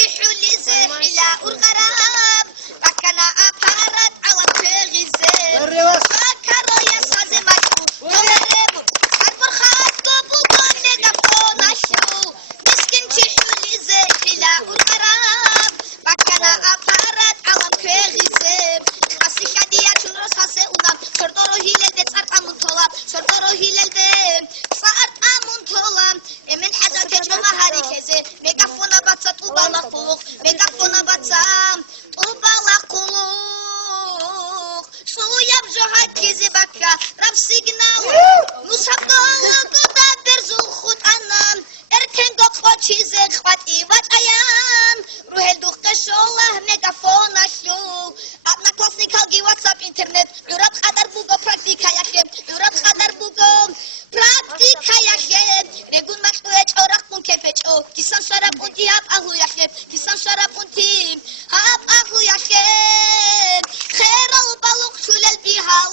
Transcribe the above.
حولي زحلة والغرام أكنا أبارد عوام تغيزي فكروا يا صازي مجبو تغربو البرخات قبو قمي قفو نشو مسكن حولي زحلة والغرام أكنا أبارد عوام تغيزي أسي خدية تنرس هسي أونام سردارو هيلل دي صارت أمون طولام سردارو هيلل دي صارت أمون طولام من حدا تجربة هاري كزي ميغافونا باتسا طوبا لقلوق ميغافونا باتسا طوبا لقلوق شو يبجو هكيزي بكا رب سيجناو نصحب دولا قدا برزو خود أنام اركن قوة چيزي خوات إيوات أيام روح الدوخت شوله ميغافونا شو أبنا كلاسيكال جي واتساب انترنت يوراب خدر بوغو براكتيكا يخيم يوراب خدر بوغو براكتيكا يخيم ريقون مكتوية أوراق بون كيفيتشو كيسان شراب انتي هاب أهو يخيم كيسان شراب انتي هاب أهو يخيم خير البلوغ شلال بيها